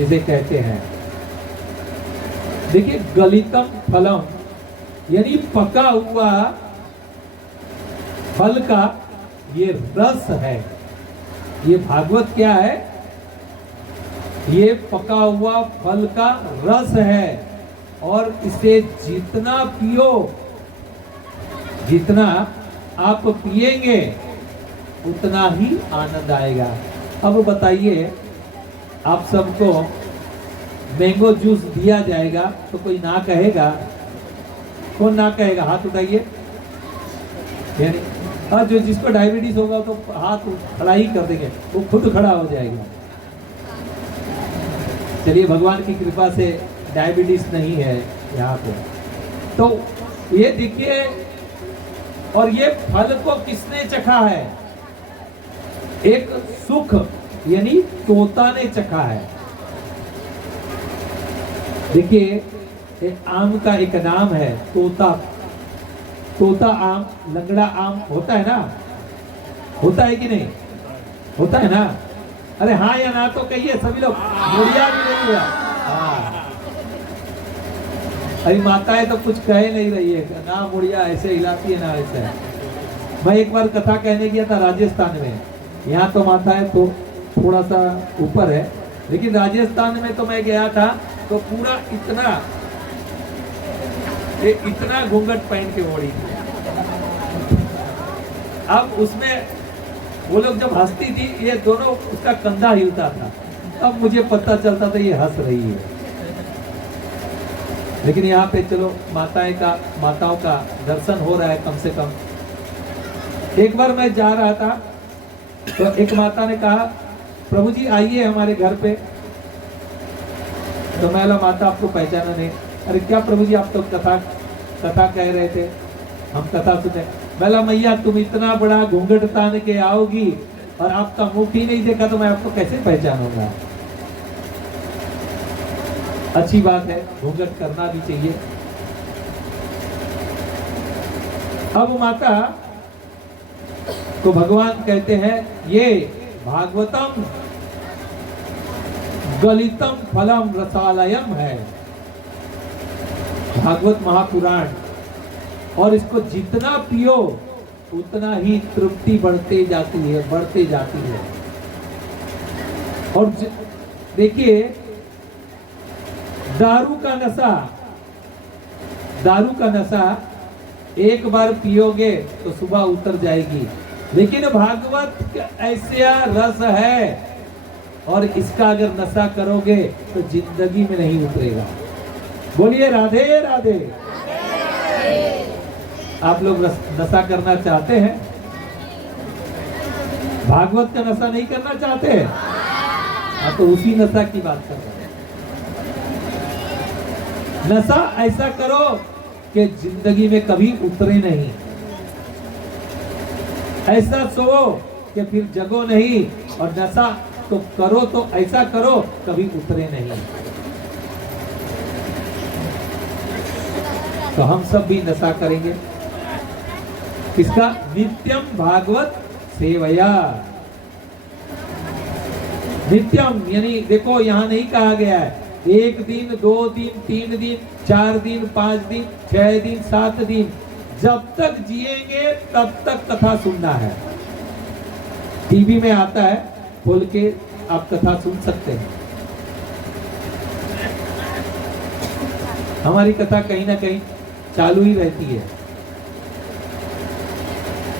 जिसे कहते हैं। देखिए गलितम फलम यानी पका हुआ फल का ये रस है। ये भागवत क्या है? ये पका हुआ फल का रस है और इसे जितना पियो, जितना आप पिएंगे उतना ही आनंद आएगा। अब बताइए, आप सबको मैंगो जूस दिया जाएगा तो कोई ना कहेगा? कौन ना कहेगा? हाथ उठाइए। यानी हाँ, जो जिसको डायबिटीज होगा तो हाथ खड़ा ही कर देंगे, वो खुद खड़ा हो जाएगा। चलिए, भगवान की कृपा से डायबिटीज नहीं है यहाँ पे। तो ये देखिए, और ये फल को किसने चखा है? एक सुख यानी तोता ने चखा है। देखिए, एक आम का एक नाम है तोता। तोता आम, लंगड़ा आम होता है ना? होता है कि नहीं? होता है ना? अरे हाँ या ना तो कहिए सभी लोग। मुड़िया भी नहीं हुआ। हाँ, अरे माताएं तो कुछ कह नहीं रही है ना, मुड़िया ऐसे हिलाती है ना ऐसे। मैं एक बार कथा कहने गया था राजस्थान में। यहाँ तो माताएं तो थोड़ा सा ऊपर है, लेकिन राजस्थान में तो मैं गया था तो पूरा इतना घूंघट पहन के ओढ़ी थी। अब उसमें वो लोग जब हंसती थी, ये दोनों उसका कंधा हिलता था। अब मुझे पता चलता था ये हंस रही है। लेकिन यहाँ पे चलो माताओं का दर्शन हो रहा है कम से कम। एक बार मैं जा रहा था तो एक माता ने कहा, प्रभु जी आइए हमारे घर पे। तो मैं बोला, माता आपको पहचाना नहीं। अरे क्या प्रभु जी, आप तो कथा कह रहे थे, हम कथा सुने। बोला, मैया तुम इतना बड़ा घूंघट तान के आओगी और आपका मुख ही नहीं देखा तो मैं आपको कैसे पहचानूंगा? अच्छी बात है, घूंघट करना भी चाहिए। अब माता तो भगवान कहते हैं ये भागवतम गलितम फलम रसालयम है, भागवत महापुराण। और इसको जितना पियो उतना ही तृप्ति बढ़ते जाती है। और देखिए, दारू का नशा एक बार पियोगे तो सुबह उतर जाएगी, लेकिन भागवत ऐसा रस है और इसका अगर नशा करोगे तो जिंदगी में नहीं उतरेगा। बोलिए राधे राधे। आप लोग नशा करना चाहते हैं? भागवत का नशा नहीं करना चाहते? हाँ, तो उसी नशा की बात कर रहे हैं। नशा ऐसा करो कि जिंदगी में कभी उतरे नहीं। ऐसा सो कि फिर जगो नहीं, और नशा तो करो तो ऐसा करो कभी उतरे नहीं। तो हम सब भी नशा करेंगे किसका? नित्यम भागवत सेवया। नित्यम यानी देखो, यहां नहीं कहा गया है 1 दिन 2 दिन 3 दिन 4 दिन 5 दिन 6 दिन 7 दिन, जब तक जिएंगे तब तक कथा सुनना है। टीवी में आता है, खोल के आप कथा सुन सकते हैं। हमारी कथा कहीं ना कहीं चालू ही रहती है।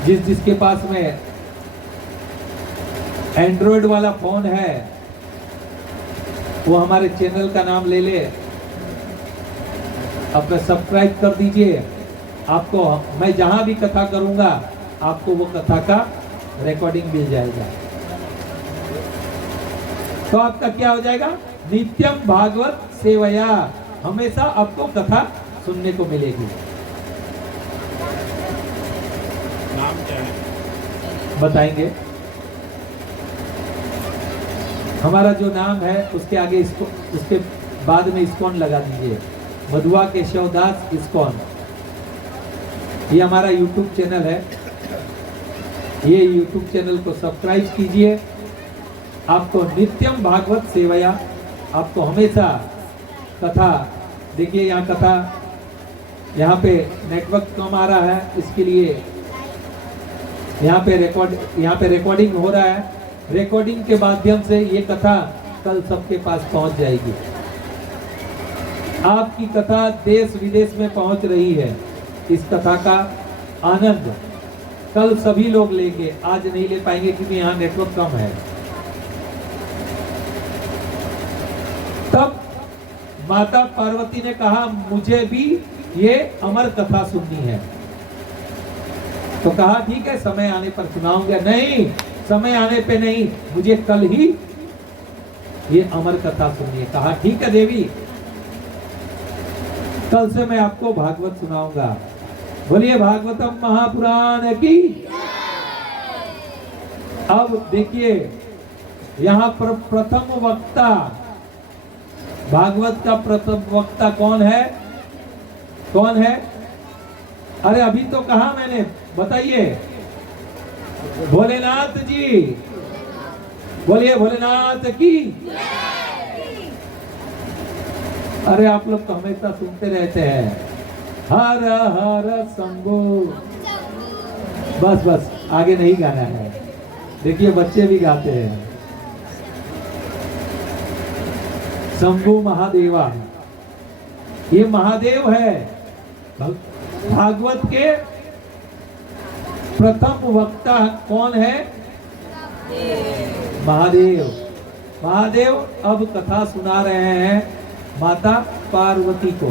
जिसके पास में एंड्रॉयड वाला फोन है वो हमारे चैनल का नाम ले ले, अपना सब्सक्राइब कर दीजिए। आपको मैं जहां भी कथा करूंगा आपको वो कथा का रिकॉर्डिंग मिल जाएगा। तो आपका क्या हो जाएगा? नित्यम भागवत सेवया, हमेशा आपको कथा सुनने को मिलेगी। नाम क्या है? बताएंगे। हमारा जो नाम है उसके आगे इसको, उसके बाद में इस्कॉन लगा दीजिए, मधुआ केशव दास इस्कॉन। ये हमारा यूट्यूब चैनल है। ये यूट्यूब चैनल को सब्सक्राइब कीजिए। आपको नित्यम भागवत सेवया आपको हमेशा कथा, देखिए यहाँ कथा, यहाँ पे नेटवर्क कम आ रहा है, इसके लिए यहाँ पे रिकॉर्डिंग हो रहा है। रिकॉर्डिंग के माध्यम से ये कथा कल सबके पास पहुंच जाएगी। आपकी कथा देश विदेश में पहुंच रही है। इस कथा का आनंद कल सभी लोग लेंगे, आज नहीं ले पाएंगे क्योंकि यहाँ नेटवर्क कम है। तब माता पार्वती ने कहा मुझे भी ये अमर कथा सुननी है। तो कहा ठीक है, समय आने पर सुनाऊंगा। नहीं, समय आने पे नहीं, मुझे कल ही ये अमर कथा सुनिए। कहा ठीक है देवी, कल से मैं आपको भागवत सुनाऊंगा। बोलिए भागवतम महापुराण की। अब देखिए यहाँ पर प्रथम वक्ता, भागवत का प्रथम वक्ता कौन है? कौन है? अरे अभी तो कहा मैंने, बताइए। भोलेनाथ जी, बोलिए भोलेनाथ की। अरे आप लोग तो हमेशा सुनते रहते हैं हर हर शंभू। बस बस, आगे नहीं गाना है। देखिए बच्चे भी गाते हैं शंभू महादेवा। ये महादेव है। भागवत के प्रथम वक्ता कौन है? महादेव। महादेव अब कथा सुना रहे हैं माता पार्वती को।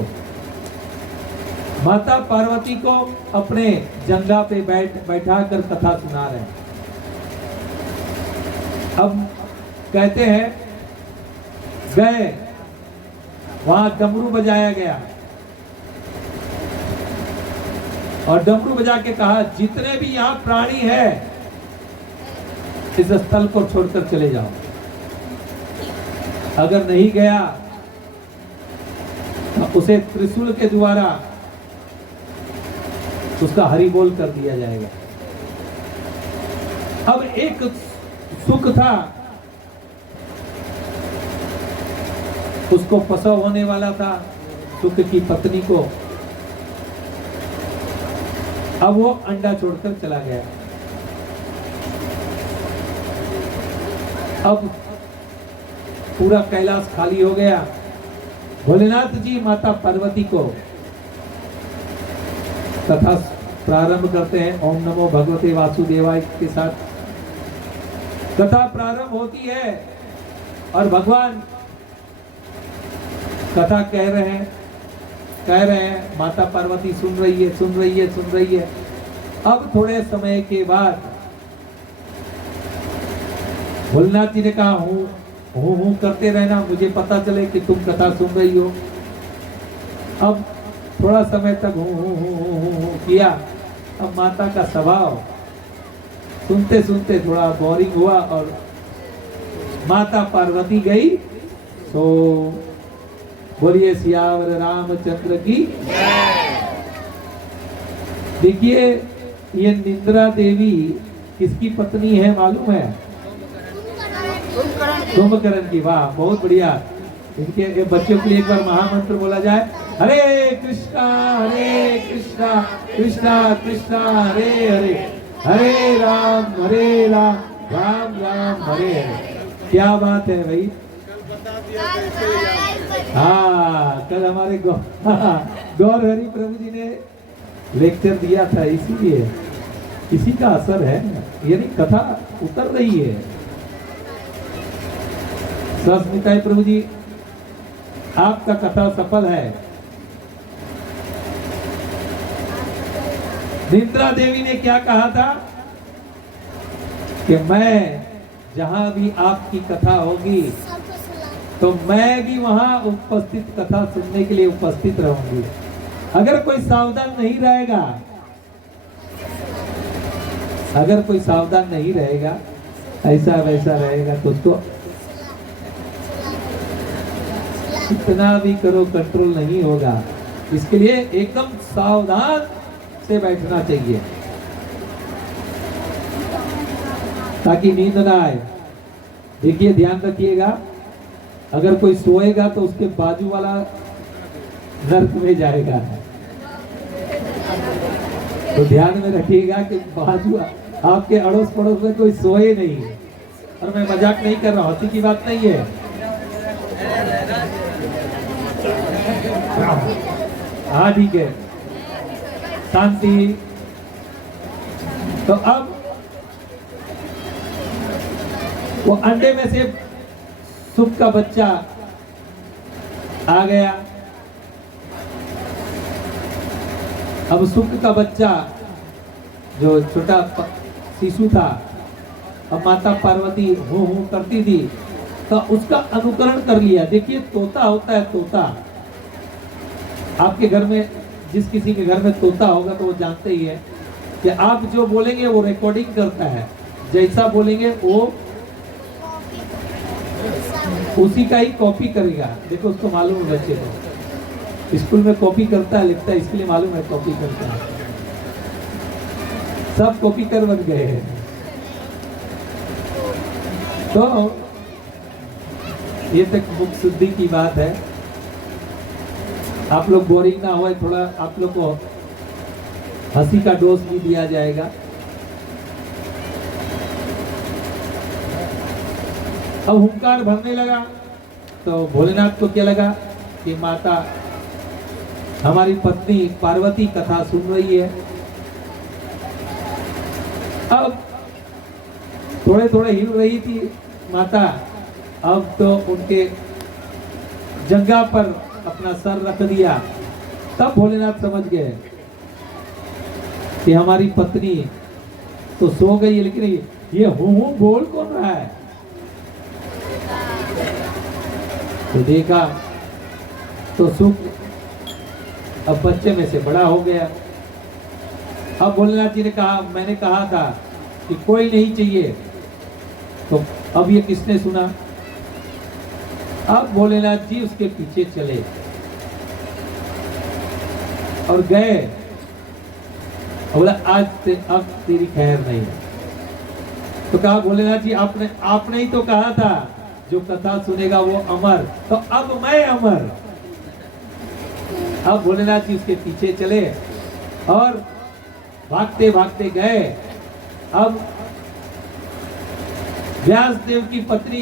माता पार्वती को अपने जंगा पे बैठा कर कथा सुना रहे हैं। अब कहते हैं गए, वहां डमरू बजाया गया और डमरू बजा के कहा जितने भी यहाँ प्राणी है इस स्थल को छोड़कर चले जाओ। अगर नहीं गया तो उसे त्रिशूल के द्वारा उसका हरि बोल कर दिया जाएगा। अब एक सुख था, उसको प्रसव होने वाला था, सुख की पत्नी को। अब वो अंडा छोड़कर चला गया। अब पूरा कैलाश खाली हो गया। भोलेनाथ जी माता पार्वती को कथा प्रारंभ करते हैं ओम नमो भगवते वासुदेवाय के साथ। कथा प्रारंभ होती है और भगवान कथा कह रहे हैं, माता पार्वती सुन रही है। अब थोड़े समय के बाद भोलेनाथ जी ने कहा हूं करते रहना, मुझे पता चले कि तुम कथा सुन रही हो। अब थोड़ा समय तक हूं किया। अब माता का स्वभाव सुनते सुनते थोड़ा बोरिंग हुआ और माता पार्वती गई। तो बोलिए सियावर रामचंद्र की। देखिए ये निंद्रा देवी किसकी पत्नी है मालूम है? कुंभकर्ण की। वाह, बहुत बढ़िया। इनके बच्चों के लिए एक बार महामंत्र बोला जाए, हरे कृष्णा कृष्णा कृष्णा हरे हरे, हरे राम राम राम हरे हरे। क्या बात है भाई। हाँ, कल हमारे गौर हरि प्रभु जी ने लेक्चर दिया था, इसीलिए इसी का असर है, यानी कथा उतर रही है। सस्मिताई प्रभु जी, आपका कथा सफल है। निंद्रा देवी ने क्या कहा था कि मैं जहां भी आपकी कथा होगी तो मैं भी वहां उपस्थित, कथा सुनने के लिए उपस्थित रहूंगी। अगर कोई सावधान नहीं रहेगा, अगर कोई सावधान नहीं रहेगा, ऐसा वैसा रहेगा तो उसको कितना भी करो कंट्रोल नहीं होगा। इसके लिए एकदम सावधान से बैठना चाहिए ताकि नींद ना आए। देखिए ध्यान रखिएगा, अगर कोई सोएगा तो उसके बाजू वाला नर्क में जाएगा। तो ध्यान में रखिएगा कि बाजू आपके अड़ोस पड़ोस में कोई सोए नहीं। और मैं मजाक नहीं कर रहा, हंसी की बात नहीं है। हाँ ठीक है, शांति। तो अब वो अंडे में से सुख का बच्चा आ गया। अब सुख का बच्चा जो छोटा शिशु था, अब माता पार्वती हूँ हूँ करती थी तो उसका अनुकरण कर लिया। देखिए तोता होता है, तोता आपके घर में, जिस किसी के घर में तोता होगा तो वो जानते ही है कि आप जो बोलेंगे वो रिकॉर्डिंग करता है, जैसा बोलेंगे वो उसी का ही कॉपी करेगा। देखो उसको मालूम है, बच्चे को स्कूल में कॉपी करता है, लिखता है, इसके लिए मालूम है कॉपी करता है। सब कॉपी कर बन गए हैं। तो ये तक मुख शुद्धि की बात है। आप लोग बोरिंग ना हो, थोड़ा आप लोग को हंसी का डोज भी दिया जाएगा। अब हुंकार भरने लगा तो भोलेनाथ को क्या लगा कि माता हमारी पत्नी पार्वती कथा सुन रही है। अब थोड़े थोड़े हिल रही थी माता, अब तो उनके जंघा पर अपना सर रख दिया। तब भोलेनाथ समझ गए कि हमारी पत्नी तो सो गई है, लेकिन ये हूँ बोल कौन रहा है। तो देखा तो सुख अब बच्चे में से बड़ा हो गया। अब भोलेनाथ जी ने कहा, मैंने कहा था कि कोई नहीं चाहिए, तो अब ये किसने सुना। अब भोलेनाथ जी उसके पीछे चले और गए, बोला आज से अब तेरी खैर नहीं। तो कहा भोलेनाथ जी आपने ही तो कहा था जो कथा सुनेगा वो अमर, तो अब मैं अमर। अब भोलेनाथ जी उसके पीछे चले और भागते भागते गए। अब व्यास देव की पत्नी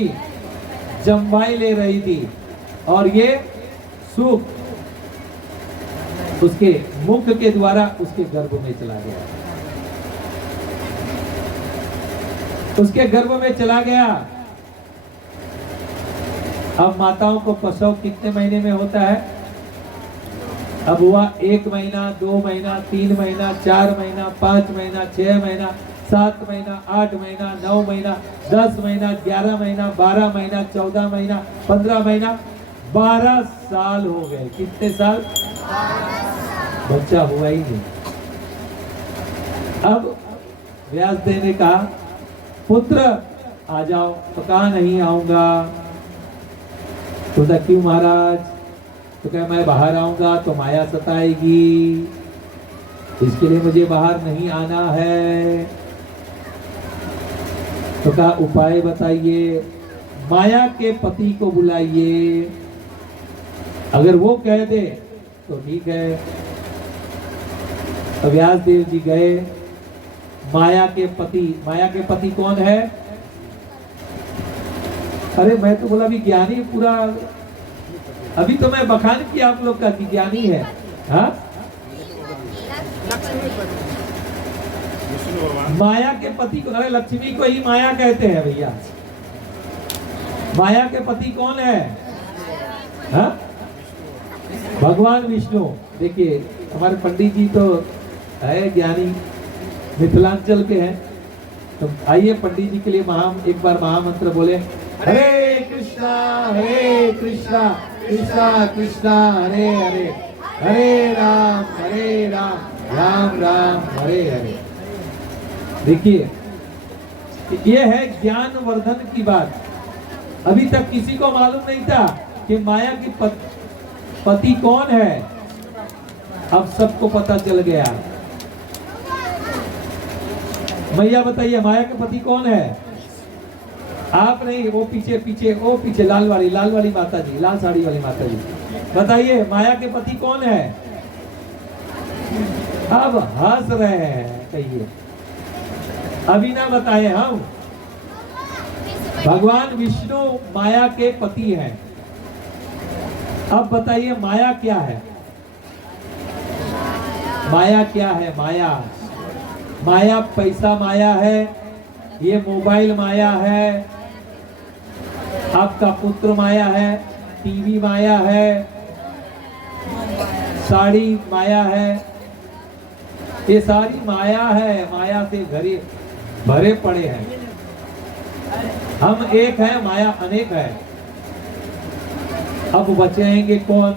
जम्बाई ले रही थी और ये सुख उसके मुख के द्वारा उसके गर्भ में चला गया। उसके गर्भ में चला गया। अब माताओं को प्रसव कितने महीने में होता है। अब हुआ 1 महीना, 2 महीना, 3 महीना, 4 महीना, 5 महीना, 6 महीना, 7 महीना, 8 महीना, 9 महीना, 10 महीना, 11 महीना, 12 महीना, 14 महीना, 15 महीना, 12 साल हो गए। कितने साल? बच्चा हुआ ही नहीं। अब व्यासदेव ने कहा पुत्र आ जाओ, तो कहा नहीं आऊंगा। तो क्यों महाराज? तो कहा मैं बाहर आऊंगा तो माया सताएगी, इसके लिए मुझे बाहर नहीं आना है। तो कहा उपाय बताइए। माया के पति को बुलाइए, अगर वो कह दे तो ठीक है। तो व्यासदेव जी गए। माया के पति कौन है? अरे मैं तो बोला अभी ज्ञानी पूरा, अभी तो मैं बखान किया आप लोग का कि ज्ञानी है। हाँ, माया के पति को, अरे लक्ष्मी को ही माया कहते हैं भैया। माया के पति कौन है? हाँ? भगवान विष्णु। देखिए हमारे पंडित जी तो है ज्ञानी, मिथिलांचल के हैं। तो आइए पंडित जी के लिए एक बार महामंत्र बोले। हरे कृष्णा कृष्णा कृष्णा हरे हरे, हरे राम राम राम हरे हरे। देखिए ये है ज्ञान वर्धन की बात। अभी तक किसी को मालूम नहीं था कि माया की पति कौन है, अब सबको पता चल गया। मैया बताइए माया के पति कौन है? आप नहीं, वो पीछे पीछे, वो पीछे लाल वाली माता जी, लाल साड़ी वाली माता जी, बताइए माया के पति कौन है? अब हंस रहे हैं, कहिए अभी ना बताए हम। भगवान विष्णु माया के पति हैं। अब बताइए माया क्या है? माया क्या है? माया पैसा माया है, ये मोबाइल माया है, आपका पुत्र माया है, टीवी माया है, साड़ी माया है, ये सारी माया है। माया से घरे भरे पड़े हैं। हम एक हैं, माया अनेक है। अब बचेंगे कौन?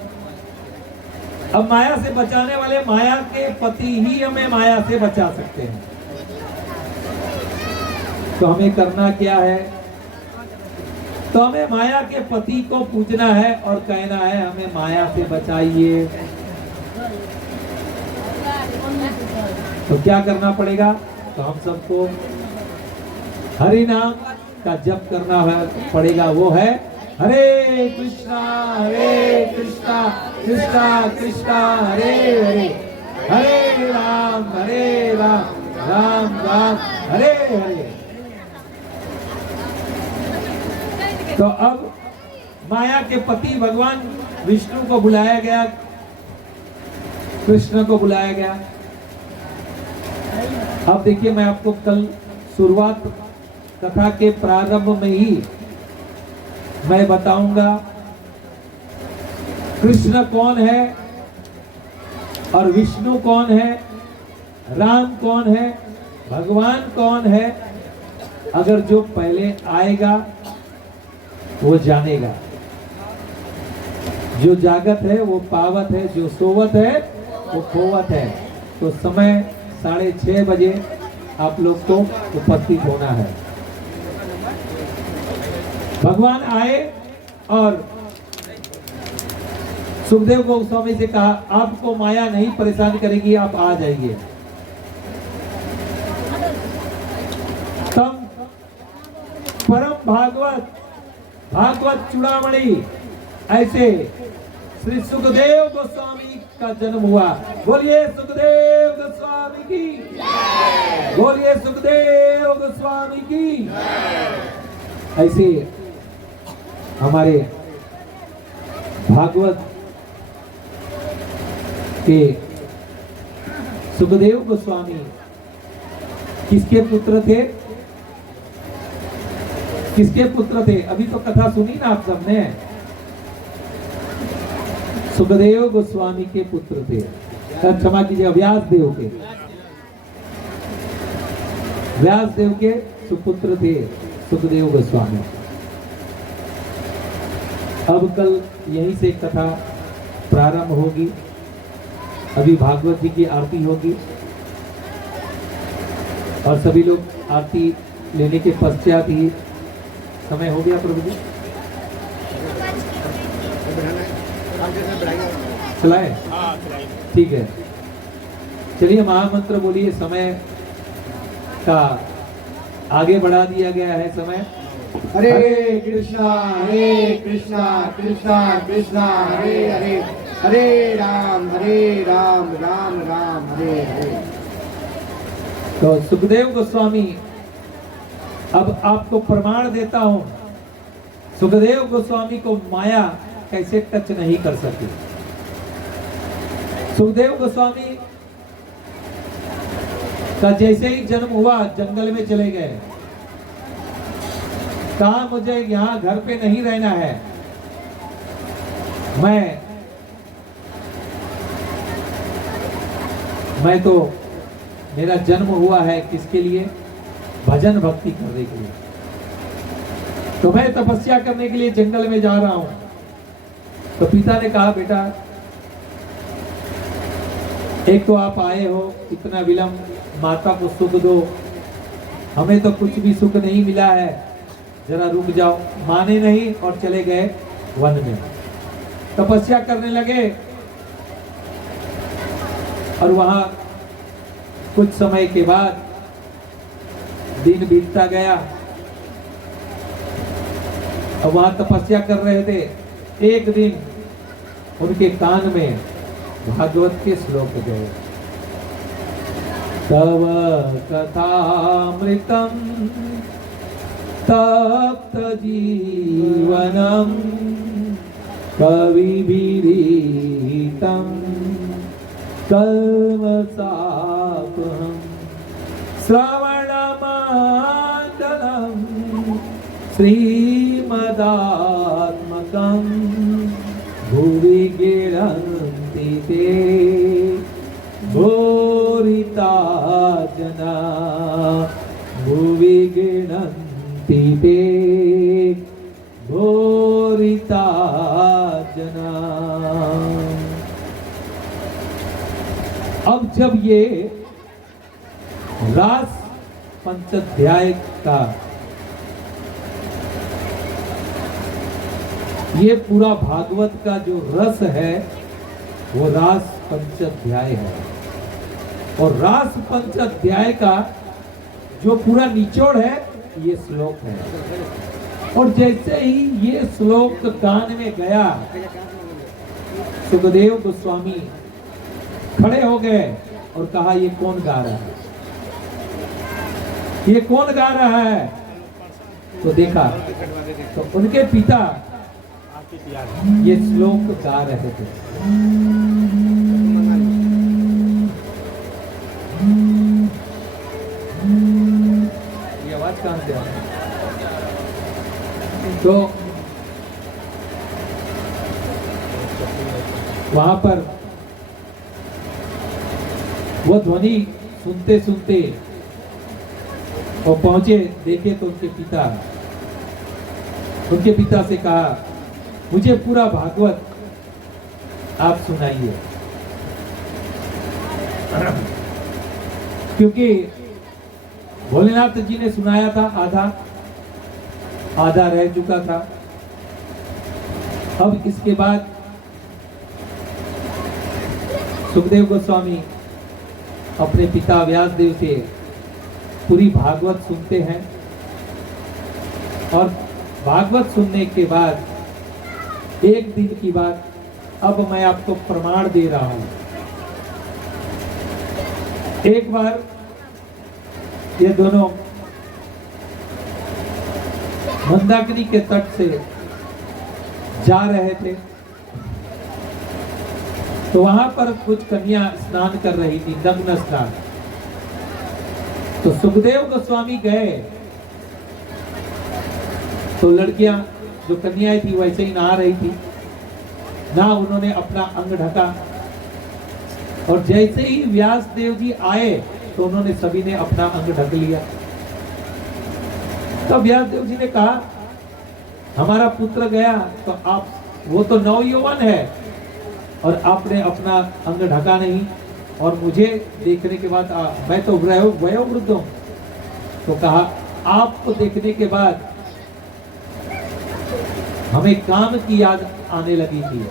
अब माया से बचाने वाले माया के पति ही हमें माया से बचा सकते हैं। तो हमें करना क्या है? तो हमें माया के पति को पूजना है और कहना है हमें माया से बचाइए। तो क्या करना पड़ेगा? तो हम सबको हरि नाम का जप करना पड़ेगा। वो है हरे कृष्णा कृष्णा कृष्णा हरे हरे, हरे राम राम राम हरे हरे। तो अब माया के पति भगवान विष्णु को बुलाया गया, कृष्ण को बुलाया गया। अब देखिए, मैं आपको कल शुरुआत कथा के प्रारंभ में ही मैं बताऊंगा कृष्ण कौन है और विष्णु कौन है, राम कौन है, भगवान कौन है। अगर जो पहले आएगा वो जानेगा। जो जागत है वो पावत है, जो सोवत है वो खोवत है। तो समय 6:30 बजे आप लोग को उपस्थित होना है। भगवान आए और सुखदेव गोस्वामी से कहा आपको माया नहीं परेशान करेगी, आप आ जाइए। तब परम भागवत चूड़ामणि ऐसे श्री सुखदेव गोस्वामी का जन्म हुआ। बोलिए सुखदेव गोस्वामी की, बोलिए सुखदेव गोस्वामी की। ऐसे हमारे भागवत के सुखदेव गोस्वामी किसके पुत्र थे? किसके पुत्र थे? अभी तो कथा सुनी ना आप सबने। सुखदेव गोस्वामी के पुत्र थे। क्षमा कीजिए, व्यास देव के, व्यास देव के सुपुत्र थे सुखदेव गोस्वामी। अब कल यहीं से कथा प्रारंभ होगी। अभी भागवत जी की आरती होगी और सभी लोग आरती लेने के पश्चात ही समय हो गया। प्रभु जी चलाए? ठीक है, चलिए महामंत्र बोलिए। समय का आगे बढ़ा दिया गया है समय। हरे कृष्णा कृष्णा कृष्णा हरे हरे, हरे राम राम राम हरे हरे। तो सुखदेव गोस्वामी, अब आपको प्रमाण देता हूं, सुखदेव गोस्वामी को माया कैसे टच नहीं कर सकी। सुखदेव गोस्वामी का जैसे ही जन्म हुआ जंगल में चले गए। कहा मुझे यहाँ घर पे नहीं रहना है, मैं तो मेरा जन्म हुआ है किसके लिए? भजन भक्ति करने के लिए। तो मैं तपस्या करने के लिए जंगल में जा रहा हूं। तो पिता ने कहा बेटा, एक तो आप आए हो इतना विलंब, माता को सुख दो, हमें तो कुछ भी सुख नहीं मिला है, जरा रुक जाओ। माने नहीं और चले गए वन में, तपस्या करने लगे। और वहां कुछ समय के बाद दिन बीतता गया अब वहां तपस्या कर रहे थे। एक दिन उनके कान में भागवत के श्लोक गए, तव कथामृतम तप्त जीवनम कविभिरीतं कल्मषापहं श्रवणमण्डलं श्रीमदात्मकं भुवि गिरन्ति ते भूरिता जना, भुवि गिरन्ति ते भूरिता जना। अब जब ये रास पंचाध्याय का ये पूरा भागवत का जो रस है वो रास पंचाध्याय है, और रास पंचाध्याय का जो पूरा निचोड़ है ये श्लोक है। और जैसे ही ये श्लोक कान में गया, सुखदेव गोस्वामी खड़े हो गए और कहा ये कौन गा रहा है, ये कौन गा रहा है। तो देखा तो उनके पिता ये श्लोक गा रहे थे। ये आवाज कहां से आ रही है? तो वहां पर वो ध्वनि सुनते सुनते वो पहुंचे, देखे तो उनके पिता से कहा मुझे पूरा भागवत आप सुनाइए, क्योंकि भोलेनाथ जी ने सुनाया था, आधा रह चुका था। अब इसके बाद सुखदेव गोस्वामी अपने पिता व्यासदेव से पूरी भागवत सुनते हैं, और भागवत सुनने के बाद एक दिन की बात अब मैं आपको प्रमाण दे रहा हूं। एक बार ये दोनों मंदाकिनी के तट से जा रहे थे, तो वहां पर कुछ कन्या स्नान कर रही थी, नग्न स्नान। तो सुखदेव गोस्वामी गए तो लड़कियां जो कन्याएं थी वैसे ही नहा रही थी, ना उन्होंने अपना अंग ढका। और जैसे ही व्यास देव जी आए तो उन्होंने सभी ने अपना अंग ढक लिया। तब व्यास देव जी ने कहा हमारा पुत्र गया तो आप, वो तो नवयौवन है और आपने अपना अंग ढका नहीं, और मुझे देखने के बाद मैं तो वयोवृद्ध हूं। तो कहा आपको देखने के बाद हमें काम की याद आने लगी थी,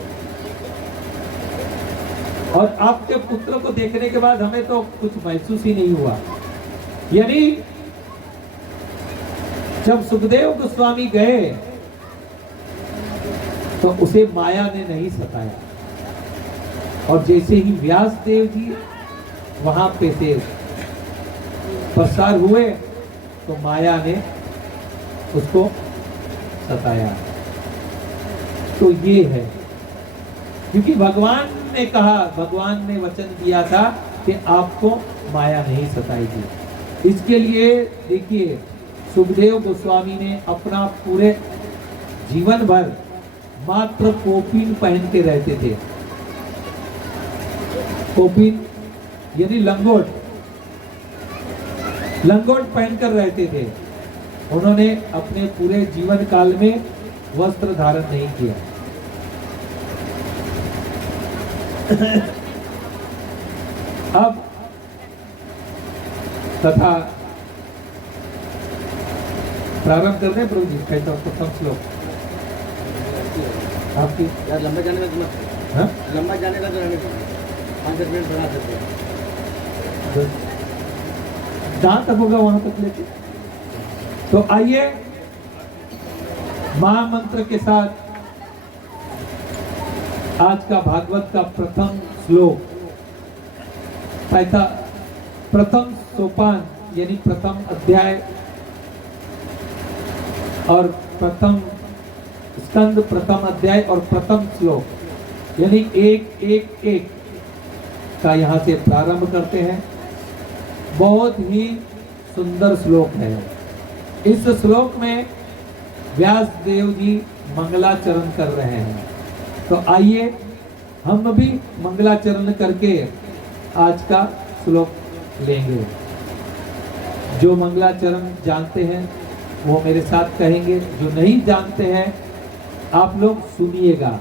और आपके पुत्र को देखने के बाद हमें तो कुछ महसूस ही नहीं हुआ। यानी जब सुखदेव गोस्वामी गए तो उसे माया ने नहीं सताया, और जैसे ही व्यास देव जी वहां पे से प्रसार हुए तो माया ने उसको सताया। तो ये है, क्योंकि भगवान ने कहा, भगवान ने वचन दिया था कि आपको माया नहीं सताएगी। इसके लिए देखिए सुखदेव गोस्वामी ने अपना पूरे जीवन भर मात्र कोपीन पहन के रहते थे। कोपीन यानी लंगोट पहनकर रहते थे। उन्होंने अपने पूरे जीवन काल में वस्त्र धारण नहीं किया। अब कथा प्रारंभ कर रहे प्रभु जी। कहता हूँ प्रथम श्लोक आपकी यार लंबा जाने का हाँ? लंबा जाने का तो 5 मिनट बढ़ा सकते हैं। जहां तक होगा वहां तक लेके। तो आइए महामंत्र के साथ आज का भागवत का प्रथम श्लोक तथा प्रथम सोपान यानी प्रथम अध्याय और प्रथम स्कंद प्रथम अध्याय और प्रथम श्लोक यानी 1-1-1 का यहाँ से प्रारंभ करते हैं। बहुत ही सुंदर श्लोक है। इस श्लोक में व्यास देव जी मंगलाचरण कर रहे हैं, तो आइए हम भी मंगलाचरण करके आज का श्लोक लेंगे। जो मंगलाचरण जानते हैं वो मेरे साथ कहेंगे, जो नहीं जानते हैं आप लोग सुनिएगा।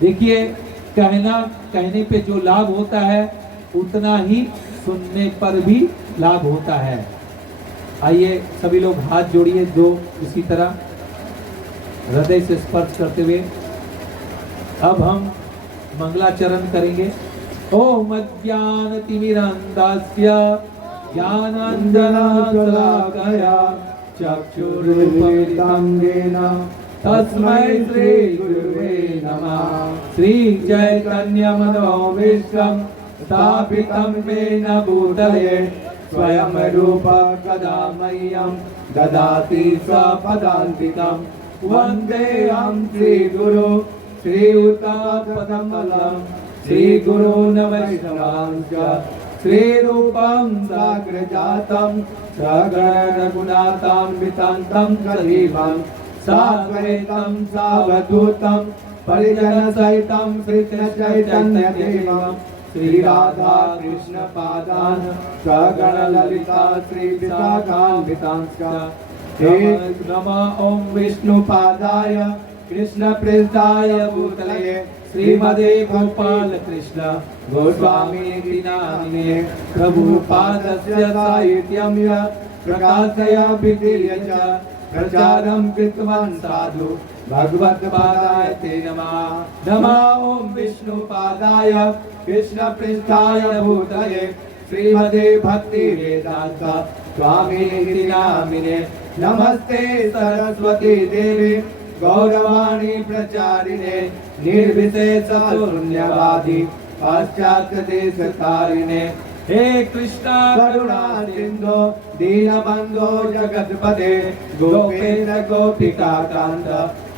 देखिए, कहने पे जो लाभ होता है उतना ही सुनने पर भी लाभ होता है। आइए सभी लोग हाथ जोड़िए, दो इसी तरह हृदय से स्पर्श करते हुए अब हम मंगलाचरण करेंगे। ओम अज्ञानतिमिरान्धस्य ज्ञानाञ्जनशलाकया चक्षुरुन्मीलितं येन तस्मै श्री गुरुवे नमः। श्री चैतन्यमनोभीष्टं स्थापितं येन भूतले स्वयं रूप कदा मह्यं ददाति स्वपदान्तिकं। वन्देऽहं श्रीगुरु श्रीयुतात्मकमलं श्रीगुरून् वैष्णवांश्च श्रीरूपं साग्रजातं सगणरघुनाथान्वितं सजीवं साद्वैतं सावधूतं परिजनसहितं कृष्णचैतन्यदेवं श्रीराधा कृष्णपादान् सगणललिता श्रीविशाखान्वितांश्च। नमः ॐ विष्णुपादाय कृष्णप्रेष्ठाय भूतले श्रीमदे गोपाल कृष्ण गोस्वामी नामिने प्रभुपादस्य साहित्यं प्रकाशयामि च प्रचारं कृतवान् साधु भगवत्पादाय ते नमः। नमः ॐ विष्णुपादाय कृष्णप्रेष्ठाय भूतले श्रीमदे भक्ति वेदांत स्वामी नामिने नमस्ते सरस्वती देवी गौरवाणी प्रचारिणे निर्विशेष शून्यवादी पाश्चात्य देशकारिणे। हे कृष्णा करुणा सिंधु दीनबंधो जगत्पते गोपेश गोपिका कांत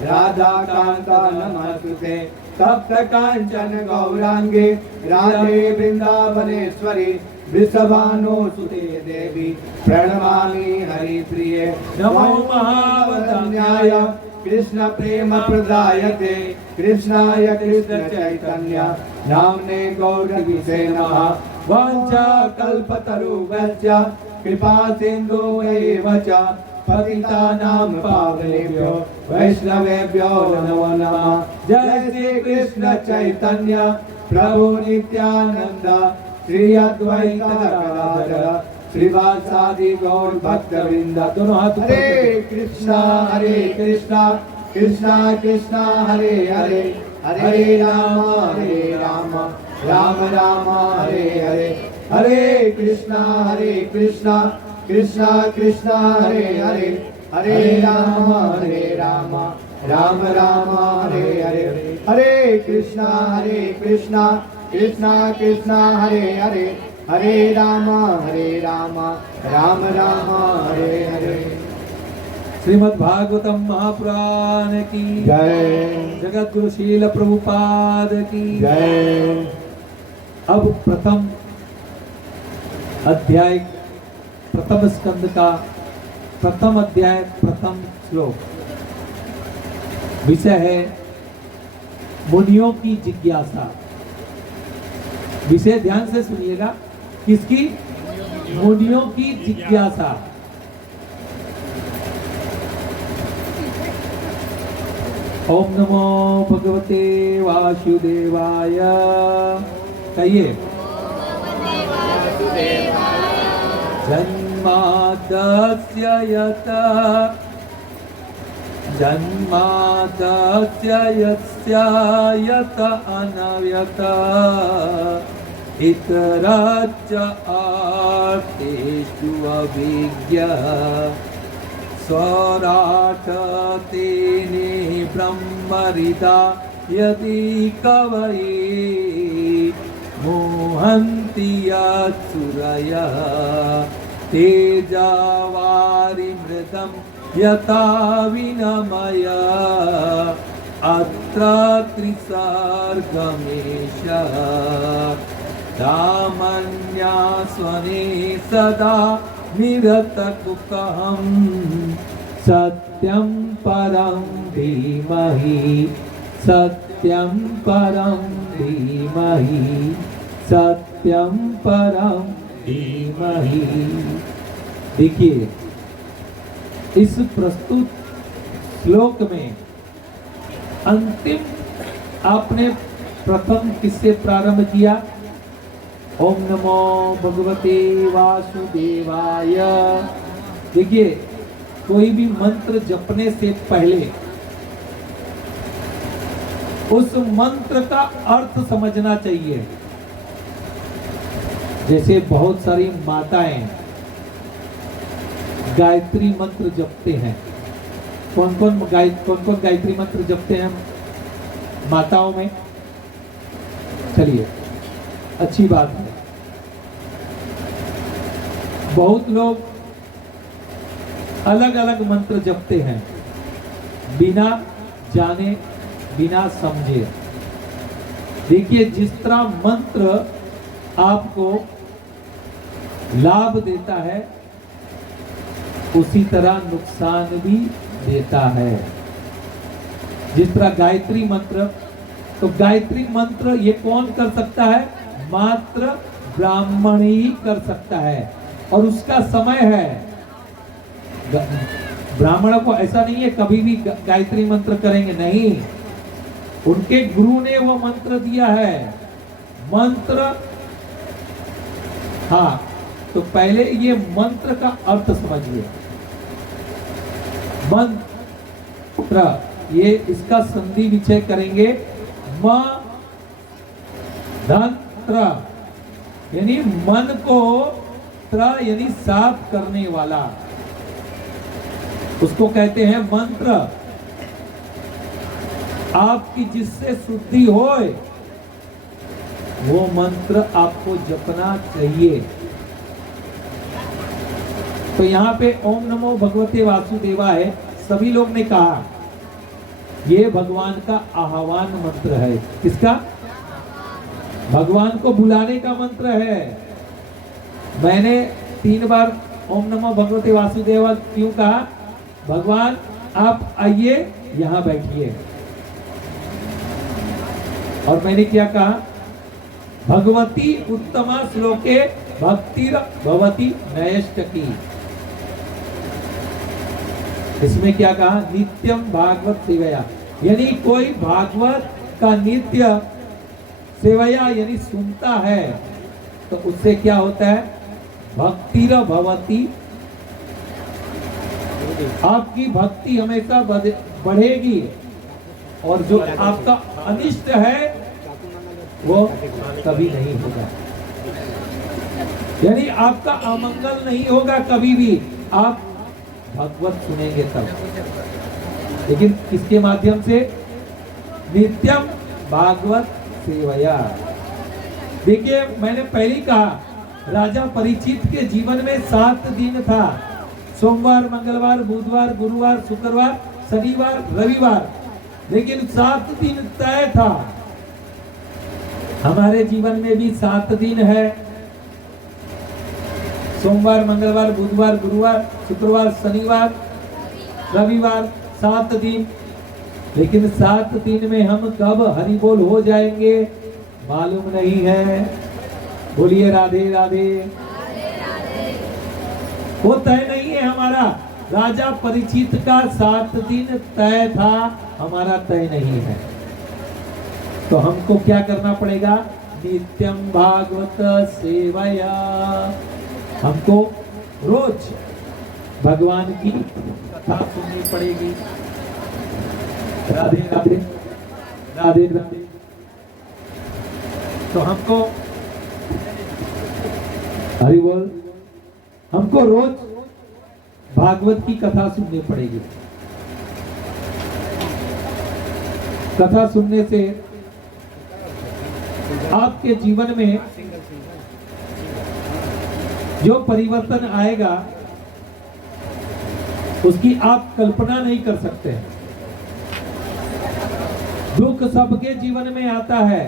राधा कांत नमस्ते। सप्त कांचन गौरांगी राधे वृंदावनेश्वरी वृषभानुसुते देवी प्रणमामि हरिप्रिये। नमो महावदन्याय कृष्ण प्रेम प्रदायते कृष्णाय कृष्ण चैतन्य नाम्ने गौरगिसे नमः। वाञ्छा कल्पतरुभ्यश्च कृपा सिन्धुभ्यैव च पतितानां पावनेभ्यो वैष्णवेभ्यो नमो नमः। जय श्री कृष्ण चैतन्य प्रभु नित्यानंद श्री अद्वैत गदाधर श्रीवासादि गौर भक्तवृंद। दोनों हाथ हरे कृष्णा कृष्णा कृष्णा हरे हरे हरे राम राम राम हरे हरे। हरे कृष्णा कृष्णा कृष्णा हरे हरे हरे राम राम हरे हरे। हरे कृष्णा कृष्णा कृष्णा हरे हरे हरे राम राम हरे हरे। श्रीमद् भागवतम महापुराण की जय। जगत गुरु शील प्रभुपाद की जय। अब प्रथम अध्याय प्रथम स्कंद का प्रथम अध्याय प्रथम श्लोक विषय है मुनियों की जिज्ञासा। विषय ध्यान से सुनिएगा, किसकी? मुनियों की जिज्ञासा। ओम नमो भगवते वासुदेवाय। कहिए। जन्माद्यस्य यत अनव्यत इतरच्च आर्तेषु अभिज्ञः स स्वराट तेने ब्रह्मरिदा यदि कवये मोहन्ति यत्सुरयः तेजवारिमृतं यथा विनमय अत्र त्रिसर्गमेशः दामन्यास्वने सदा निरतकुकहं सत्यं परं धीमहि सत्यं परं धीमहि सत्यं परं धीमहि। देखिए इस प्रस्तुत श्लोक में अंतिम आपने प्रथम किससे प्रारंभ किया? ओम नमो भगवते वासुदेवाय। देखिए कोई भी मंत्र जपने से पहले उस मंत्र का अर्थ समझना चाहिए। जैसे बहुत सारी माताएं गायत्री मंत्र जपते हैं। कौन कौन गायत्री मंत्र जपते हैं माताओं में? चलिए अच्छी बात है। बहुत लोग अलग अलग मंत्र जपते हैं बिना जाने बिना समझे। देखिए जिस तरह मंत्र आपको लाभ देता है उसी तरह नुकसान भी देता है। जिस तरह गायत्री मंत्र, तो गायत्री मंत्र ये कौन कर सकता है? मात्र ब्राह्मण ही कर सकता है और उसका समय है। ब्राह्मण को ऐसा नहीं है कभी भी गायत्री मंत्र करेंगे, नहीं। उनके गुरु ने वो मंत्र दिया है। मंत्र, हाँ, तो पहले ये मंत्र का अर्थ समझिए। मंत्र ये इसका संधि विषय करेंगे म धंत्र, यानी मन को त्र यानी साफ करने वाला, उसको कहते हैं मंत्र। आपकी जिससे शुद्धि होए वो मंत्र आपको जपना चाहिए। तो यहाँ पे ओम नमो भगवते वासुदेवाय सभी लोग ने कहा ये भगवान का आह्वान मंत्र है। किसका? भगवान को बुलाने का मंत्र है। मैंने 3 बार ओम नमो भगवते वासुदेवाय क्यों कहा? भगवान आप आइए यहाँ बैठिए। और मैंने क्या कहा? भगवती उत्तमा श्लोके भक्तिर भवति नैष्टकी। इसमें क्या कहा? नित्यम भागवत सेवया, यानी कोई भागवत का नित्य सेवया यानी सुनता है तो उससे क्या होता है? भक्तिर भवति, आपकी भक्ति हमेशा बढ़ेगी और जो आपका अनिष्ट है वो कभी नहीं होगा। यानी आपका अमंगल नहीं होगा कभी भी, आप भगवत सुनेंगे तब। लेकिन किसके माध्यम से? नित्यम भागवत सेवया। देखिए मैंने पहले कहा राजा परीक्षित के जीवन में 7 दिन था, सोमवार, मंगलवार, बुधवार, गुरुवार, शुक्रवार, शनिवार, रविवार, लेकिन 7 दिन तय था। हमारे जीवन में भी 7 दिन है, सोमवार, मंगलवार, बुधवार, गुरुवार, शुक्रवार, शनिवार, रविवार, 7 दिन। लेकिन 7 दिन में हम कब हरि बोल हो जाएंगे मालूम नहीं है। बोलिए राधे राधे। वो तय नहीं है हमारा। राजा परीक्षित का 7 दिन तय था, हमारा तय नहीं है। तो हमको क्या करना पड़ेगा? नित्यम भागवत सेवया। हमको रोज भगवान की कथा सुननी पड़ेगी। राधे राधे राधे राधे। तो हमको हरि बोल, हमको रोज भागवत की कथा सुननी पड़ेगी। कथा सुनने से आपके जीवन में जो परिवर्तन आएगा उसकी आप कल्पना नहीं कर सकते। दुख सबके जीवन में आता है,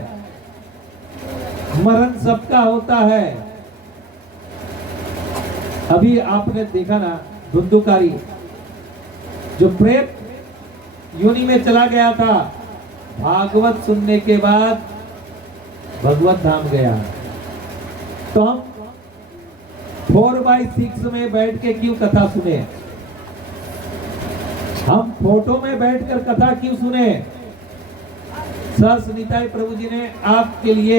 मरण सबका होता है। अभी आपने देखा ना, धुंधुकारी जो प्रेत योनि में चला गया था, भागवत सुनने के बाद भगवत धाम गया। तो हम 4x6 में बैठ के क्यों कथा सुने? हम फोटो में बैठकर कथा क्यों सुने? सर निताई प्रभु जी ने आपके लिए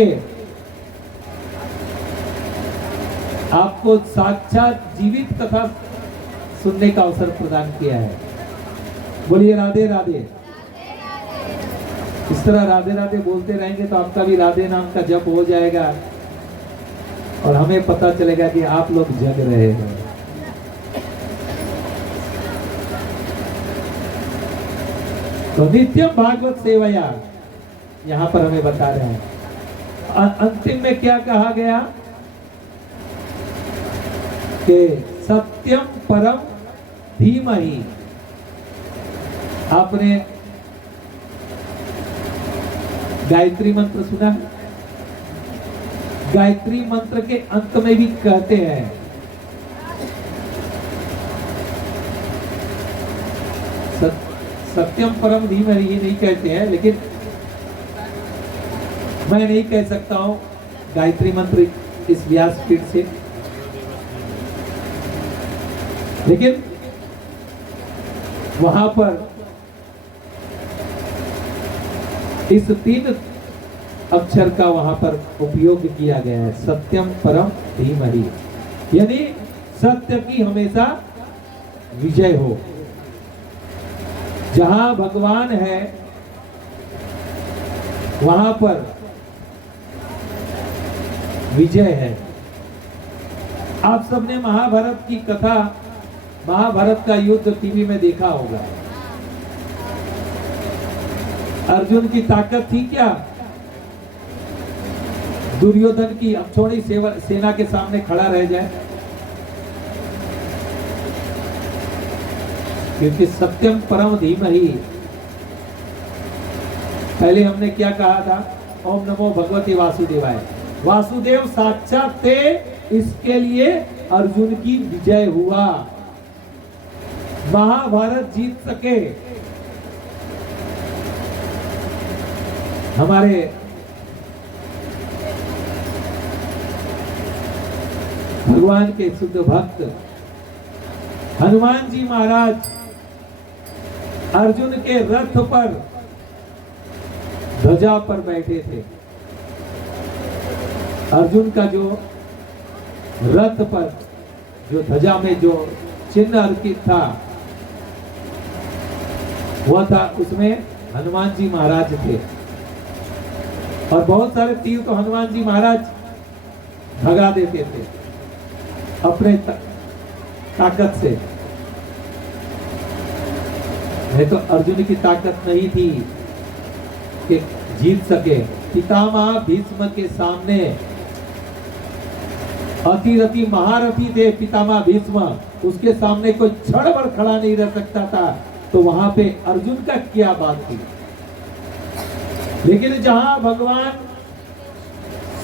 आपको साक्षात जीवित कथा सुनने का अवसर प्रदान किया है। बोलिए राधे राधे। इस तरह राधे राधे बोलते रहेंगे तो आपका भी राधे नाम का जप हो जाएगा और हमें पता चलेगा कि आप लोग जग रहे हैं। तो नित्यम भागवत सेवया यहां पर हमें बता रहे हैं। अंतिम में क्या कहा गया कि सत्यम परम धीमहि। आपने गायत्री मंत्र सुना है? गायत्री मंत्र के अंत में भी कहते हैं सत्यम परम धीमहि, ये नहीं कहते हैं, लेकिन मैं नहीं कह सकता हूं गायत्री मंत्र इस व्यासपीठ से, लेकिन वहां पर इस 3 अक्षर का वहां पर उपयोग किया गया है, सत्यम परम धीमहि, यानी सत्य की हमेशा विजय हो। जहां भगवान है वहां पर विजय है। आप सबने महाभारत की कथा, महाभारत का युद्ध टीवी में देखा होगा। अर्जुन की ताकत थी क्या? दुर्योधन की अक्षौणी सेना के सामने खड़ा रह जाए? क्योंकि सत्यम परम धीमहि। पहले हमने क्या कहा था? ओम नमो भगवते वासुदेवाय। वासुदेव साक्षात थे, इसके लिए अर्जुन की विजय हुआ, महाभारत जीत सके। हमारे भगवान के शुद्ध भक्त हनुमान जी महाराज अर्जुन के रथ पर, ध्वजा पर बैठे थे। अर्जुन का जो रथ पर जो ध्वजा में जो चिन्ह अंकित था वह था, उसमें हनुमान जी महाराज थे। और बहुत सारे तीर तो हनुमान जी महाराज भगा देते थे अपने ताकत से। नहीं तो अर्जुन की ताकत नहीं थी कि जीत सके। पितामह भीष्म के सामने अतिरथी महारथी थे पितामह भीष्म, उसके सामने कोई क्षण भर खड़ा नहीं रह सकता था। तो वहां पे अर्जुन का क्या बात थी? लेकिन जहां भगवान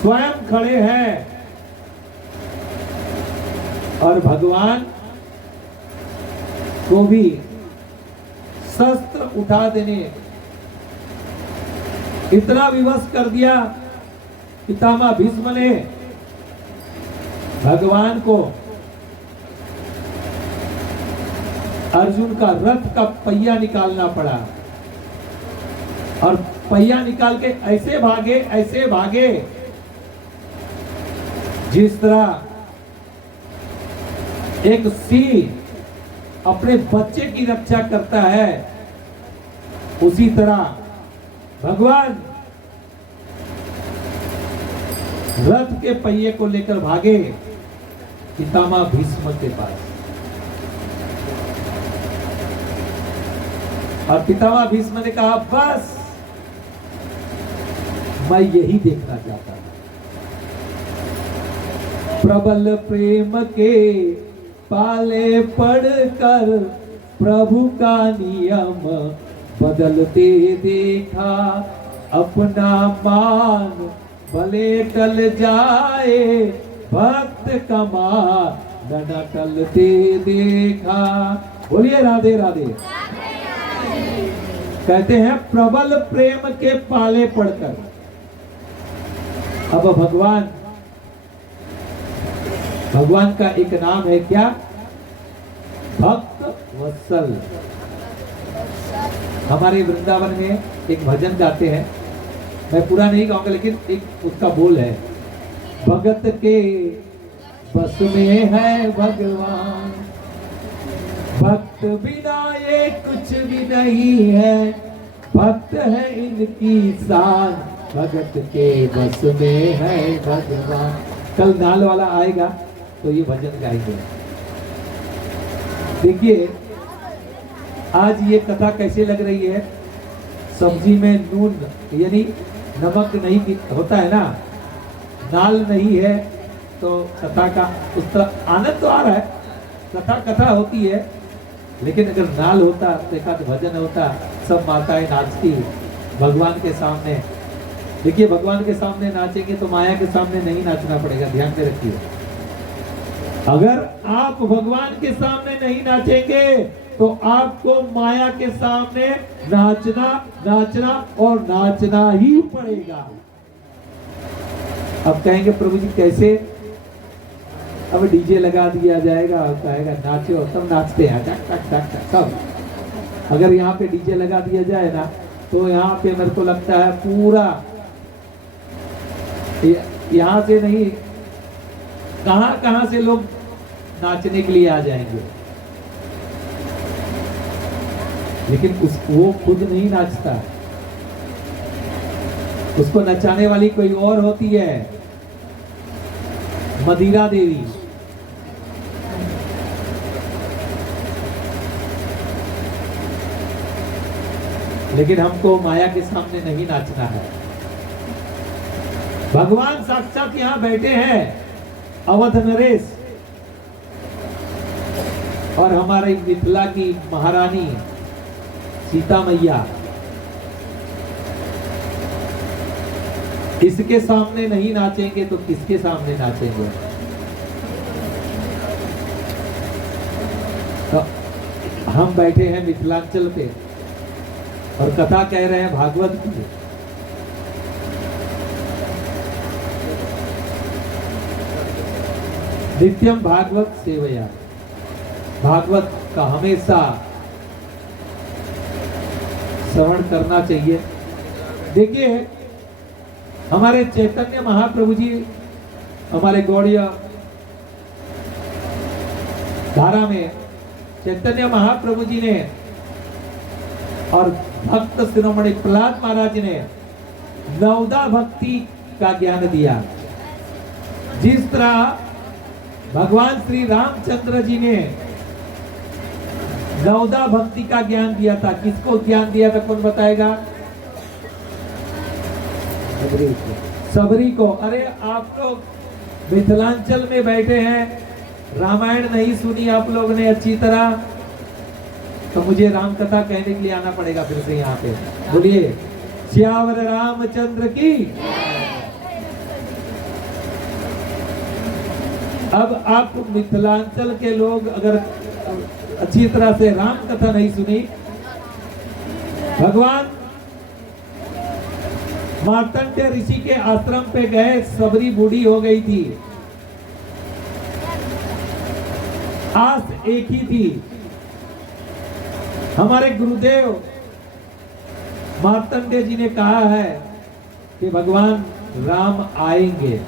स्वयं खड़े हैं और भगवान को भी शस्त्र उठा देने इतना विवश कर दिया पितामह भीष्म ने, भगवान को अर्जुन का रथ का पहिया निकालना पड़ा। और पहिया निकाल के ऐसे भागे जिस तरह एक सिंह अपने बच्चे की रक्षा करता है, उसी तरह भगवान रथ के पहिए को लेकर भागे पितामह भीष्म के पास। और पितामह भीष्म ने कहा बस मैं यही देखना चाहता हूं। प्रबल प्रेम के पाले पड़कर प्रभु का नियम बदलते देखा, अपना मान भले टल जाए भक्त का मान न टलते देखा। बोलिए राधे राधे। कहते हैं प्रबल प्रेम के पाले पड़कर। अब भगवान का एक नाम है क्या? भक्त वत्सल। हमारे वृंदावन में एक भजन गाते हैं, मैं पूरा नहीं गाऊंगा लेकिन एक उसका बोल है, भगत के बस में है भगवान, भक्त बिना ये कुछ भी नहीं है, भक्त है इनकी शान, भगत के बस में है भगवान। कल नाल वाला आएगा तो ये भजन गाएंगे। देखिए आज ये कथा कैसे लग रही है। सब्जी में नून यानी नमक नहीं होता है ना, नाल नहीं है तो कथा का उस तरह आनंद तो आ रहा है। कथा होती है लेकिन अगर नाल होता तो एक आध भजन होता, सब माताएं नाचती भगवान के सामने। देखिए भगवान के सामने नाचेंगे तो माया के सामने नहीं नाचना पड़ेगा, ध्यान से रखिए। अगर आप भगवान के सामने नहीं नाचेंगे तो आपको माया के सामने नाचना और नाचना ही पड़ेगा। अब कहेंगे प्रभु जी कैसे? अब डीजे लगा दिया जाएगा और कहेगा नाचो, सब नाचते हैं टक टक टक टक सब। अगर यहाँ पे डीजे लगा दिया जाए ना तो यहाँ पे मेरे को लगता है पूरा यहाँ से नहीं कहां से लोग नाचने के लिए आ जाएंगे। लेकिन वो खुद नहीं नाचता, उसको नचाने वाली कोई और होती है, मदिरा देवी। लेकिन हमको माया के सामने नहीं नाचना है। भगवान साक्षात यहां बैठे हैं, अवध नरेश और हमारी मिथिला की महारानी सीता मैया। इसके सामने नहीं नाचेंगे तो किसके सामने नाचेंगे? तो हम बैठे हैं मिथिलांचल पे और कथा कह रहे हैं भागवत की। नित्यम भागवत सेवया, भागवत का हमेशा श्रवण करना चाहिए। देखिए हमारे चैतन्य महाप्रभु जी हमारे गौड़ीय धारा में चैतन्य महाप्रभु जी ने और भक्त शिरोमणि प्रहलाद महाराज ने नवदा भक्ति का ज्ञान दिया। जिस तरह भगवान श्री रामचंद्र जी ने नवदा भक्ति का ज्ञान दिया था। किसको ज्ञान दिया था, कौन बताएगा? सबरी को। अरे आप लोग मिथिलांचल में बैठे हैं, रामायण नहीं सुनी आप लोग ने अच्छी तरह, तो मुझे राम कथा कहने के लिए आना पड़ेगा फिर से यहाँ पे। बोलिए श्यावर रामचंद्र की। अब आप मिथिलांचल के लोग अगर अच्छी तरह से राम कथा नहीं सुनी, भगवान मार्तंड ऋषि के आश्रम पे गए, सबरी बूढ़ी हो गई थी, आस एक ही थी। हमारे गुरुदेव मार्तंड जी ने कहा है कि भगवान राम आएंगे।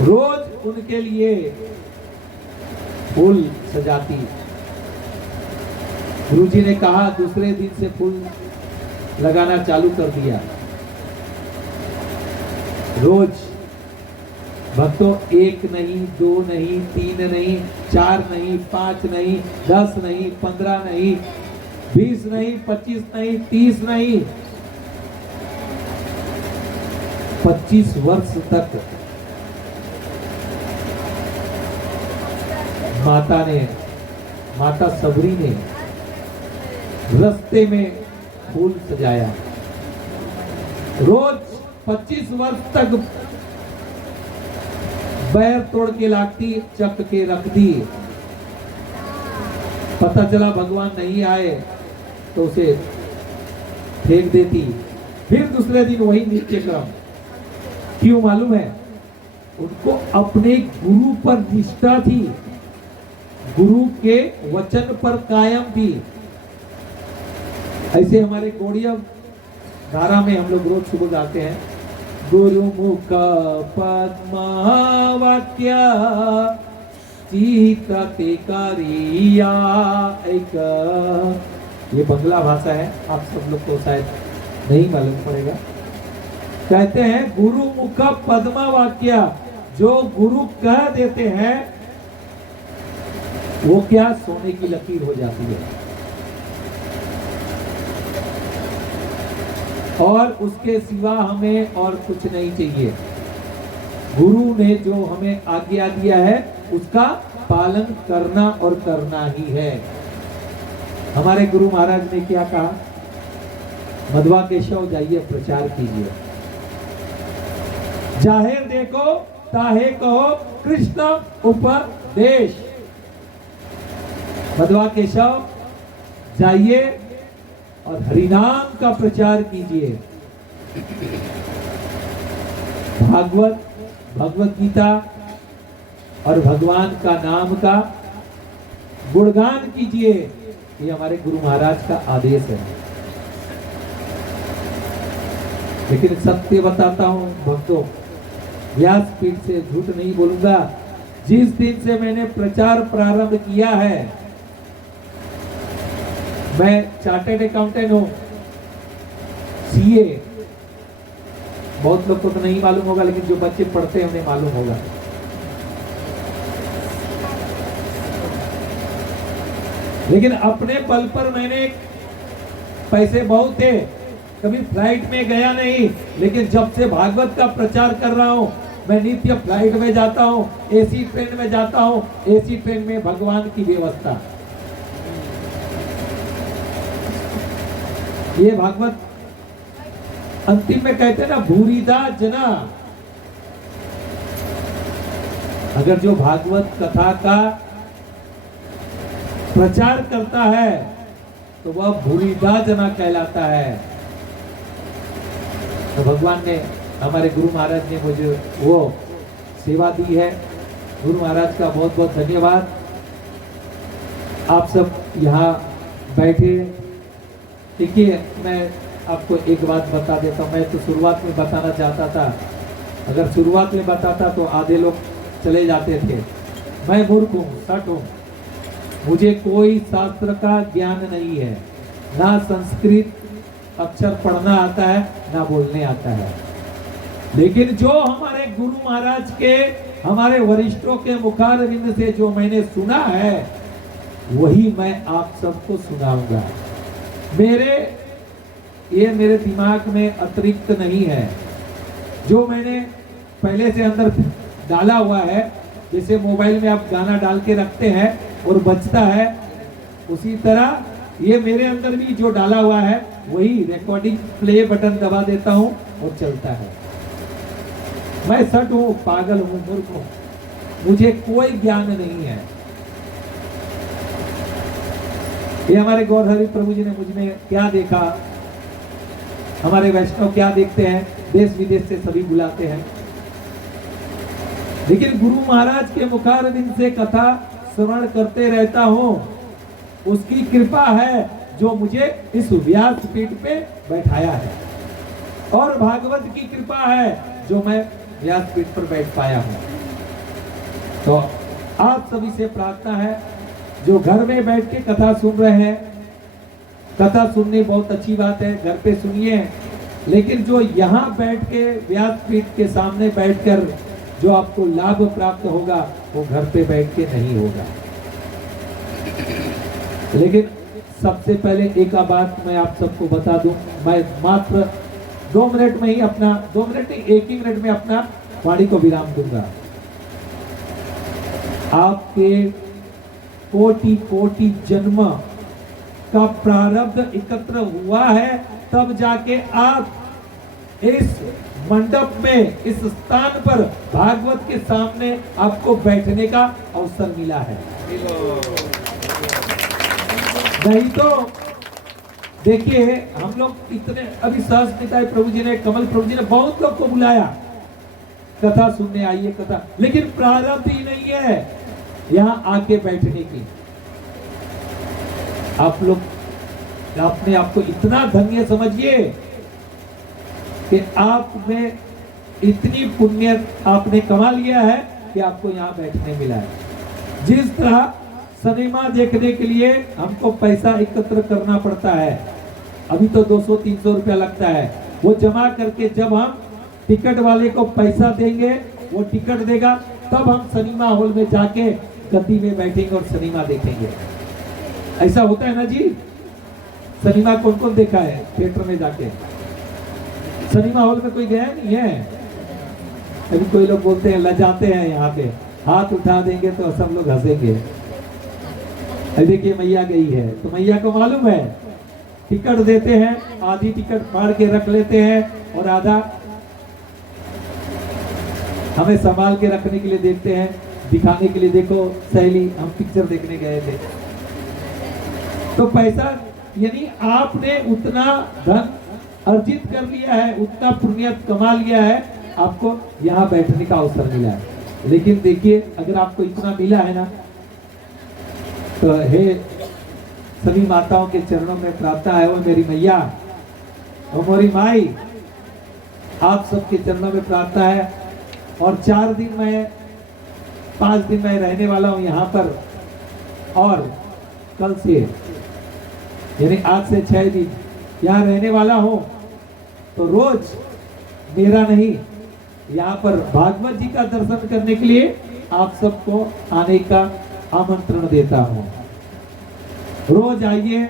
रोज उनके लिए फूल सजाती। गुरुजी ने कहा दूसरे दिन से फूल लगाना चालू कर दिया। रोज भक्तों, 1 नहीं, 2 नहीं, 3 नहीं, 4 नहीं, 5 नहीं, 10 नहीं, 15 नहीं, 20 नहीं, 25 नहीं, 30 नहीं, 25 वर्ष तक माता सबरी ने रास्ते में फूल सजाया। रोज 25 वर्ष तक बैर तोड़ के लाठी चक के रख दी। पता चला भगवान नहीं आए तो उसे फेंक देती। फिर दूसरे दिन वही नित्य क्रम। क्यों मालूम है? उनको अपने गुरु पर निष्ठा थी, गुरु के वचन पर कायम थी। ऐसे हमारे गौड़िया धारा में हम लोग रोज सुबह गाते हैं, गुरु मुख पद्म वाक्य चित्ते करिया। एक ये बंगला भाषा है, आप सब लोग को शायद नहीं मालूम पड़ेगा। कहते हैं गुरु मुख पद्म वाक्य, जो गुरु कह देते हैं वो क्या सोने की लकीर हो जाती है। और उसके सिवा हमें और कुछ नहीं चाहिए। गुरु ने जो हमें आज्ञा दिया है उसका पालन करना और करना ही है। हमारे गुरु महाराज ने क्या कहा? मध्वा केशव जाइए प्रचार कीजिए, जाहिर देखो ताहे कहो कृष्ण उपदेश। मध्वा केशव जाइए और हरिनाम का प्रचार कीजिए, भगवत गीता और भगवान का नाम का गुणगान कीजिए। ये हमारे गुरु महाराज का आदेश है। लेकिन सत्य बताता हूं भक्तों, व्यासपीठ से झूठ नहीं बोलूंगा। जिस दिन से मैंने प्रचार प्रारंभ किया है, मैं चार्टर्ड अकाउंटेंट हूं, सीए। बहुत लोग को तो नहीं मालूम होगा, लेकिन जो बच्चे पढ़ते हैं उन्हें मालूम होगा। लेकिन अपने बल पर मैंने, पैसे बहुत थे, कभी फ्लाइट में गया नहीं। लेकिन जब से भागवत का प्रचार कर रहा हूं, मैं नित्य फ्लाइट में जाता हूं, एसी ट्रेन में जाता हूं। एसी ट्रेन में भगवान की व्यवस्था। ये भागवत अंतिम में कहते हैं ना, भूरिदा जना। अगर जो भागवत कथा का प्रचार करता है तो वह भूरिदा जना कहलाता है। तो भगवान ने, हमारे गुरु महाराज ने मुझे वो सेवा दी है। गुरु महाराज का बहुत बहुत धन्यवाद। आप सब यहाँ बैठे। देखिए, मैं आपको एक बात बता देता हूँ। मैं तो शुरुआत में बताना चाहता था, अगर शुरुआत में बताता तो आधे लोग चले जाते थे। मैं मूर्ख हूँ, सट हूँ, मुझे कोई शास्त्र का ज्ञान नहीं है, ना संस्कृत अक्षर पढ़ना आता है, ना बोलने आता है। लेकिन जो हमारे गुरु महाराज के, हमारे वरिष्ठों के मुखारविंद से जो मैंने सुना है, वही मैं आप सबको सुनाऊंगा। मेरे दिमाग में अतिरिक्त नहीं है। जो मैंने पहले से अंदर डाला हुआ है, जैसे मोबाइल में आप गाना डाल के रखते हैं और बजता है, उसी तरह ये मेरे अंदर भी जो डाला हुआ है वही रिकॉर्डिंग प्ले बटन दबा देता हूं और चलता है। मैं सट हूं, पागल हूं, मूर्ख हूं, मुझे कोई ज्ञान नहीं है। ये हमारे गौरहरि प्रभु जी ने मुझ में क्या देखा, हमारे वैष्णव क्या देखते हैं, देश विदेश से सभी बुलाते हैं। लेकिन गुरु महाराज के मुखारविंद से कथा श्रवण करते रहता हूं। उसकी कृपा है जो मुझे इस व्यासपीठ पे बैठाया है, और भागवत की कृपा है जो मैं व्यासपीठ पर बैठ पाया हूं। तो आप सभी से प्रार्थना है, जो घर में बैठ के कथा सुन रहे हैं, कथा सुननी बहुत अच्छी बात है, घर पे सुनिए। लेकिन जो यहाँ बैठ के व्यासपीठ के सामने बैठकर जो आपको लाभ प्राप्त होगा वो घर पे बैठ के नहीं होगा। लेकिन सबसे पहले एक बात मैं आप सबको बता दूं, मैं मात्र 2 मिनट में ही अपना 2 मिनट नहीं 1 ही मिनट में अपना वाणी को विराम दूंगा। आपके कोटि कोटि जन्म का प्रारब्ध एकत्र हुआ है, तब जाके आप इस मंडप में, इस स्थान पर भागवत के सामने आपको बैठने का अवसर मिला है। नहीं तो देखिए, हम लोग इतने अभी सहज पिता प्रभु जी ने, कमल प्रभु जी ने बहुत लोग को बुलाया, कथा सुनने आइए कथा, लेकिन प्रारब्ध ही नहीं है यहाँ आके बैठने की। आप लोग अपने आपको इतना धन्य समझिए कि आप में इतनी पुण्य आपने कमा लिया है कि आपको यहाँ बैठने मिला है। जिस तरह सिनेमा देखने के लिए हमको पैसा एकत्र करना पड़ता है, अभी तो 200-300 रुपया लगता है, वो जमा करके जब हम टिकट वाले को पैसा देंगे, वो टिकट देगा, तब हम सिनेमा हॉल में जाके गद्दी में बैठेंगे और सिनेमा देखेंगे। ऐसा होता है ना जी? सिनेमा कौन कौन देखा है थिएटर में जाके? सिनेमा हॉल में कोई गया नहीं है? अभी कोई लोग बोलते हैं लजाते हैं, यहाँ पे हाथ उठा देंगे तो सब लोग हंसेंगे। देखिए मैया गई है, तो मैया को मालूम है टिकट देते हैं, आधी टिकट फाड़ के रख लेते हैं और आधा हमें संभाल के रखने के लिए देते हैं, दिखाने के लिए, देखो सहेली हम पिक्चर देखने गए थे। तो पैसा यानी आपने उतना धन अर्जित कर लिया है, उतना पुण्य कमा लिया है, आपको यहाँ बैठने का अवसर मिला है। लेकिन देखिए, अगर आपको इतना मिला है ना, तो हे सभी माताओं के चरणों में प्रार्थना है, वो मेरी मैया, वो मेरी माई, आप सबके चरणों में प्रार्थना है। और 4 दिन में 5 दिन में रहने वाला हूँ यहाँ पर, और कल से यानी आज से 6 दिन यहाँ रहने वाला हूँ। तो रोज मेरा नहीं, यहाँ पर भागवत जी का दर्शन करने के लिए आप सबको आने का आमंत्रण देता हूँ। रोज आइए,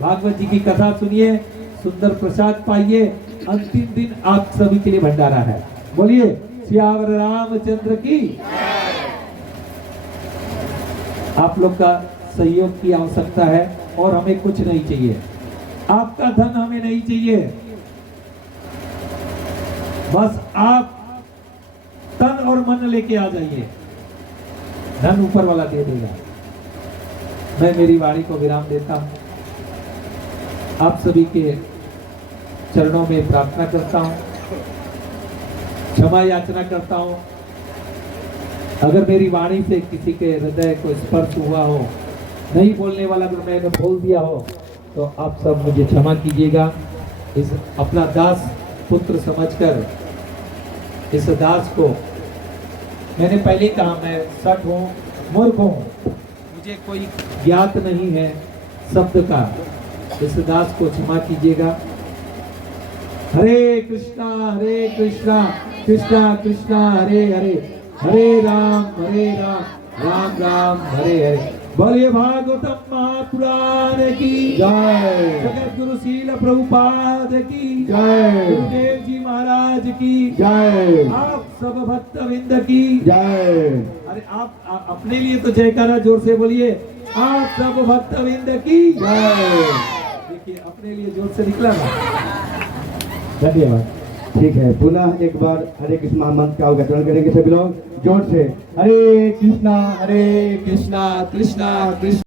भागवत जी की कथा सुनिए, सुंदर प्रसाद पाइए। अंतिम दिन आप सभी के लिए भंडारा है। बोलिए सियावर रामचंद्र की। आप लोग का सहयोग की आवश्यकता है और हमें कुछ नहीं चाहिए, आपका धन हमें नहीं चाहिए, बस आप तन और मन लेके आ जाइए, धन ऊपर वाला दे देगा। मैं मेरी वाणी को विराम देता हूं, आप सभी के चरणों में प्रार्थना करता हूं, क्षमा याचना करता हूं। अगर मेरी वाणी से किसी के हृदय को स्पर्श हुआ हो, नहीं बोलने वाला अगर मैंने बोल दिया हो, तो आप सब मुझे क्षमा कीजिएगा। इस अपना दास पुत्र समझकर इस दास को, मैंने पहले कहा मैं सठ हूँ, मूर्ख हूँ, मुझे कोई ज्ञात नहीं है शब्द का, इस दास को क्षमा कीजिएगा। हरे कृष्णा कृष्णा कृष्णा हरे हरे, हरे राम राम राम हरे हरे। बोलिए भागवतम महापुराण की जय, जगत गुरु शील प्रभुपाद की जय, गुरुदेव जी महाराज की जय, आप सब भक्तवृंद की जय। अरे आप अपने लिए तो जयकारा जोर से बोलिए, आप सब भक्तवृंद की जय। देखिए अपने लिए जोर से निकला ना। धन्यवाद। ठीक है, पुनः एक बार हरे कृष्ण महामंत्र का उच्चारण करेंगे सभी लोग जोर से। हरे कृष्णा कृष्णा कृष्णा